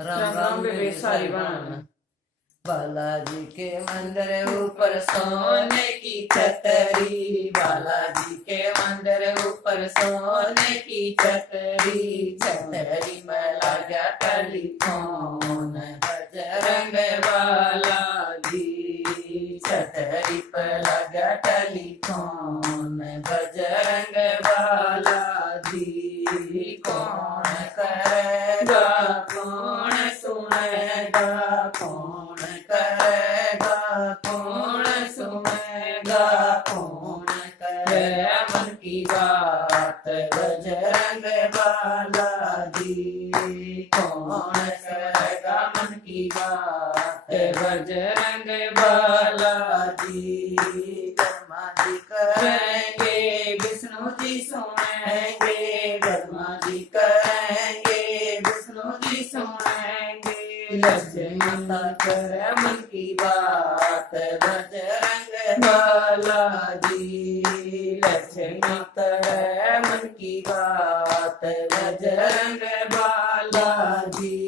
राम राम बेबे सारी बना। बालाजी के मंदिर ऊपर सोने की छतरी, बालाजी के मंदिर ऊपर सोने की छतरी, छतरी में लगा टेलीफोन बजरंग बालाजी, छतरी पर लगा टेलीफोन बजरंग बालाजी, कौन करेगा कौन सुनेगा, कौन करेगा कौन सुनेगा, कौन करे मन की बात बजरंग बालाजी, कौन करेगा मन की बात बजरंग बालाजी, ब्रह्मा जी करेंगे विष्णु जी सुनेंगे, ब्रह्मा जी करेंगे विष्णु जी सुनेंगे, लक्ष्मी माता करे मन की बात बजरंग बालाजी, लक्ष्मी माता करे मन की बात बजरंग बालाजी,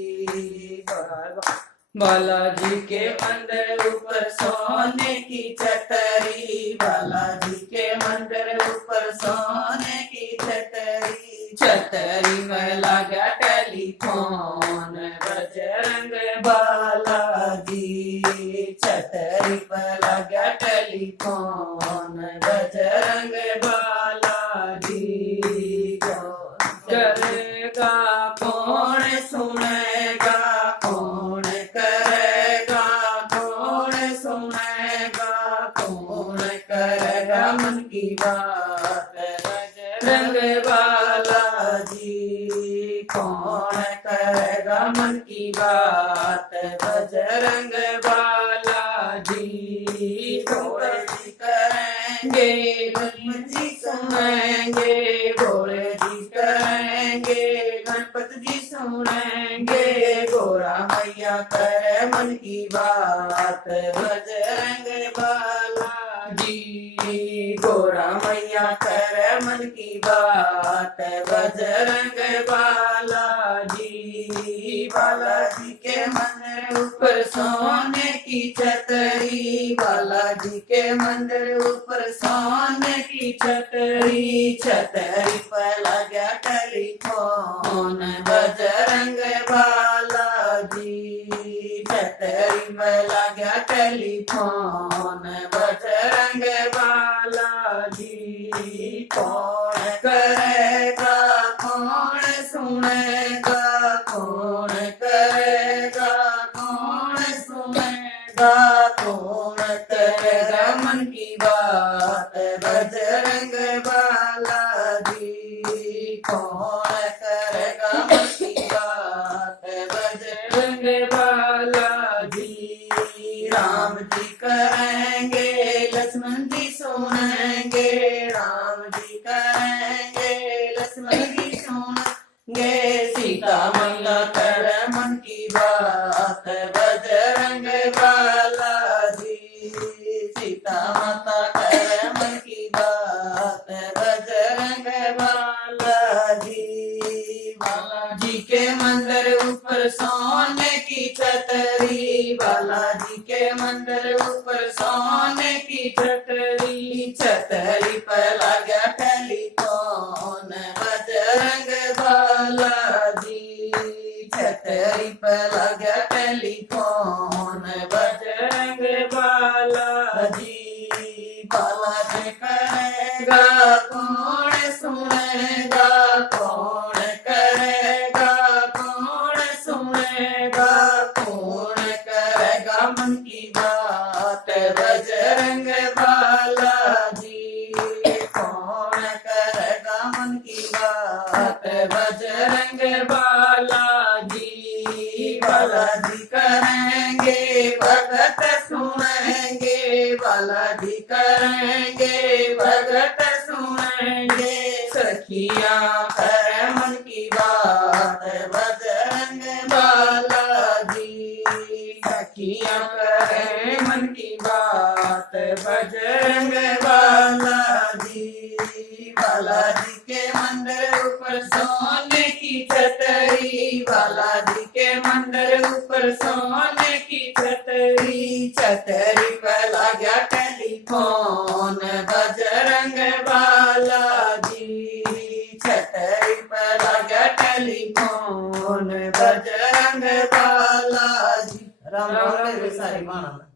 बालाजी के मंदिर ऊपर सोने की छतरी, बालाजी के मंदिर ऊपर सोने की छतरी, छतरी में लगा टेलीफोन बजरंग बालाजी, छतरी पर लगा टेलीफोन बजरंग बालाजी, करेगा कौन सुनेगा, कौन करेगा कौन सुनेगा, कौन करेगा मन की बात बजरंग बालाजी, कौन करेगा मन की बात बजरंग बालाजी, भोले जी करेंगे गणपत जी सुनेंगे, भोले जी करेंगे गणपत जी सुनेंगे, गोरा मैया करे मन की बात बजरंग बालाजी, गोरा मैया करे मन की बात बजरंग बालाजी, बालाजी के मंदिर ऊपर सोने की छतरी, बालाजी के मंदिर ऊपर सोने की छतरी, छतरी पर लगा टेलीफोन बजरंग बालाजी, छतरी पर लगा टेलीफोन बजरंग बालाजी, कौन करेगा कौन सुनेगा, कौन करेगा कौन सुनेगा, कौन करेगा मन की बात बजरंग बालाजी, कौन करेगा मन की बात बजरंग बालाजी, राम जी करेंगे लक्ष्मण जी सुनेंगे, राम जी करेंगे लक्ष्मण जी सुनेंगे, सीता मैया करे मन की बात बजरंग बालाजी, सीता माता करे मन की बात बजरंग बालाजी, बालाजी के मंदिर ऊपर सोने की छतरी, बालाजी के मंदिर ऊपर सोने की छतरी, छतरी पर लगा टेलीफोन बजरंग बालाजी, छतरी पर लगा टेलीफोन बजरंग बालाजी, बालाजी करेगा कौन सुनेगा, कौन करेगा कौन सुनेगा, कौन करेगा मन की बात बजरंग बालाजी, कौन करेगा मन की बात बजरंग बालाजी, बालाजी करेंगे भगत सुनेंगे, बालाजी करेंगे भगत सुनेंगे, सखिया करे मन की बात बजरंग बालाजी, सखिया करे मन की बात बजरंग बालाजी, बालाजी के मंदिर ऊपर सोने की छतरी, बालाजी के मंदिर ऊपर सोने की छतरी, छतरी पर लगा टेलीफोन बजरंग बाला जी, छतरी पर लगा टेलीफोन बजरंग बाला जी। राम राम सारी माना